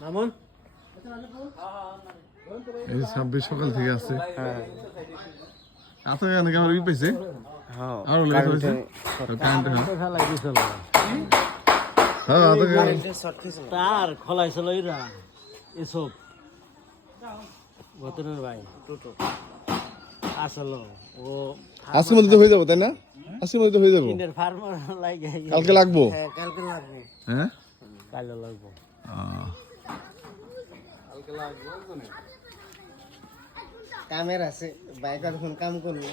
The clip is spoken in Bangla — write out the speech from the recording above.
মামুন 26 সকাল থেকে আছে আচ্ছা এখানে ক্যামেরা পাইছে আর লেগে হয়েছে কারেন্ট তার খোলাইছিল এরা এসব ভতনের ভাই টোটো আসলো ও আজকের মধ্যে তো হয়ে যাবো তাই না আজকের মধ্যে হয়ে যাবো ইন্ডিয়ার ফার্মার লাগে কালকে লাগবো কালকে লাগবে হ্যাঁ কালকে লাগবে কালকে লাগবে ক্যামেরা আছে বাইক আর ফোন কাম করবো